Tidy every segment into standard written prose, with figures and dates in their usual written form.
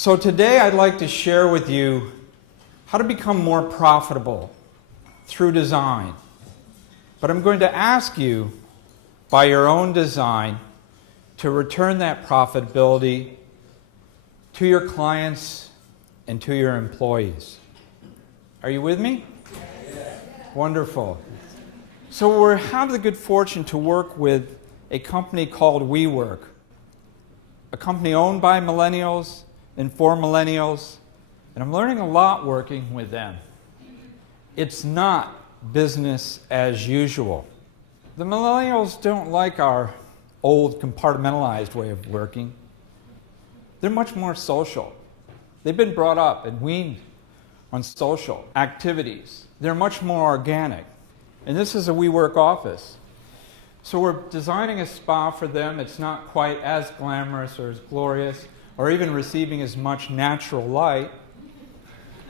So today I'd like to share with you how to become more profitable through design. But I'm going to ask you, by your own design, to return that profitability to your clients and to your employees. Are you with me? Yeah. Wonderful. So we have the good fortune to work with a company called WeWork, a company owned by millennials and for millennials, and I'm learning a lot working with them. It's not business as usual. The millennials don't like our old compartmentalized way of working. They're much more social. They've been brought up and weaned on social activities. They're much more organic. And this is a WeWork office. So we're designing a spa for them. It's not quite as glamorous or as glorious or even receiving as much natural light.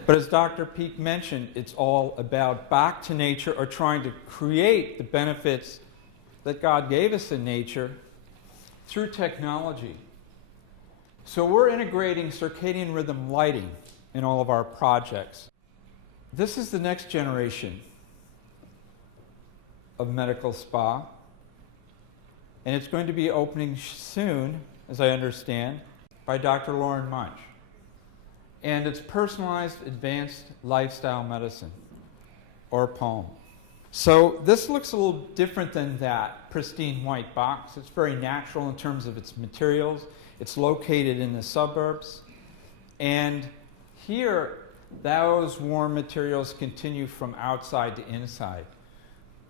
But as Dr. Peak mentioned, it's all about back to nature, or trying to create the benefits that God gave us in nature through technology. So we're integrating circadian rhythm lighting in all of our projects. This is the next generation of medical spa, and it's going to be opening soon, as I understand, by Dr. Lauren Munch. And it's personalized advanced lifestyle medicine, or POEM. So this looks a little different than that pristine white box. It's very natural in terms of its materials. It's located in the suburbs. And here, those warm materials continue from outside to inside.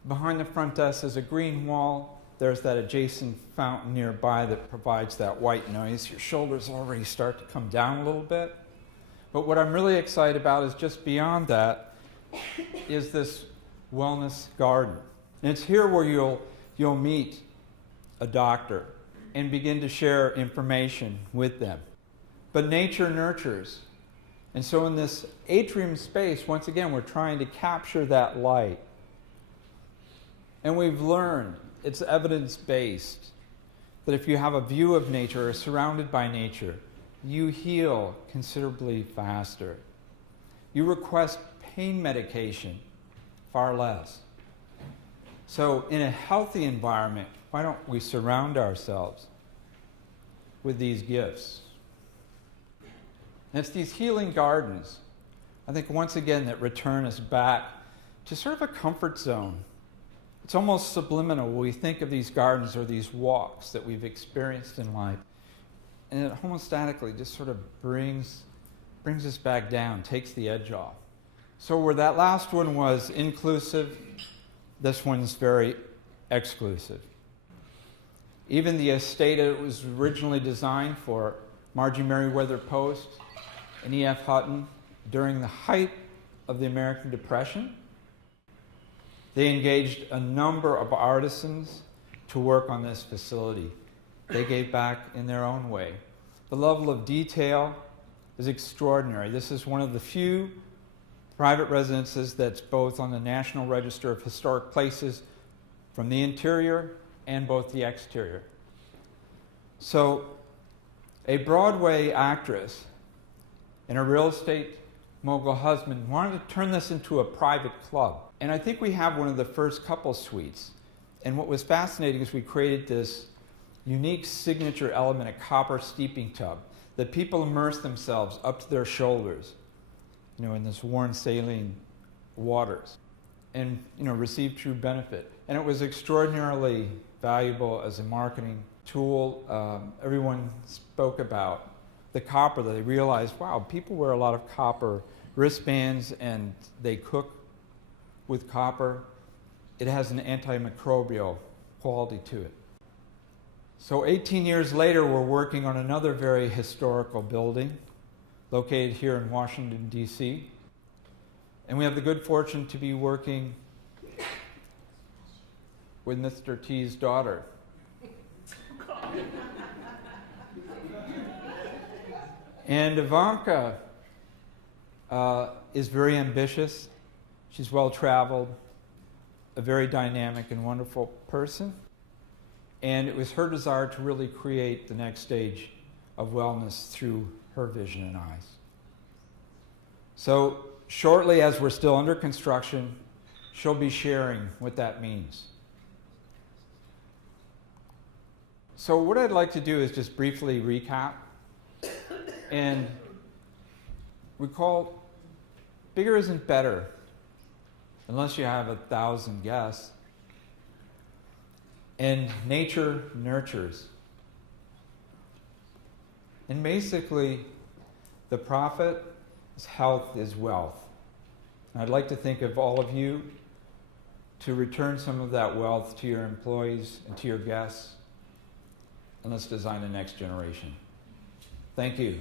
Behind the front desk is a green wall. There's that adjacent fountain nearby that provides that white noise. Your shoulders already start to come down a little bit. But what I'm really excited about is just beyond that is this wellness garden. And it's here where you'll meet a doctor and begin to share information with them. But nature nurtures. And so in this atrium space, once again, we're trying to capture that light. And we've learned, it's evidence-based, that if you have a view of nature or surrounded by nature, you heal considerably faster. You request pain medication far less. So in a healthy environment, why don't we surround ourselves with these gifts? And it's these healing gardens, I think once again, that return us back to sort of a comfort zone. It's almost subliminal when we think of these gardens or these walks that we've experienced in life. And it homostatically just sort of brings us back down, takes the edge off. So where that last one was inclusive, this one's very exclusive. Even the estate it was originally designed for, Margie Merriweather Post and E.F. Hutton, during the height of the American Depression, they engaged a number of artisans to work on this facility. They gave back in their own way. The level of detail is extraordinary. This is one of the few private residences that's both on the National Register of Historic Places from the interior and both the exterior. So a Broadway actress and a real estate mogul husband wanted to turn this into a private club. And I think we have one of the first couple suites. And what was fascinating is we created this unique signature element, a copper steeping tub, that people immerse themselves up to their shoulders, in this warm saline waters, and receive true benefit. And it was extraordinarily valuable as a marketing tool. Everyone spoke about the copper, that they realized, wow, people wear a lot of copper wristbands and they cook with copper. It has an antimicrobial quality to it. So 18 years later, we're working on another very historical building located here in Washington, D.C. And we have the good fortune to be working with Mr. T's daughter. And Ivanka is very ambitious. She's well-traveled, a very dynamic and wonderful person. And it was her desire to really create the next stage of wellness through her vision and eyes. So shortly, as we're still under construction, she'll be sharing what that means. So what I'd like to do is just briefly recap and recall bigger isn't better unless you have 1,000 guests. And nature nurtures. And basically, the prophet is health is wealth. And I'd like to think of all of you to return some of that wealth to your employees and to your guests. And let's design the next generation. Thank you.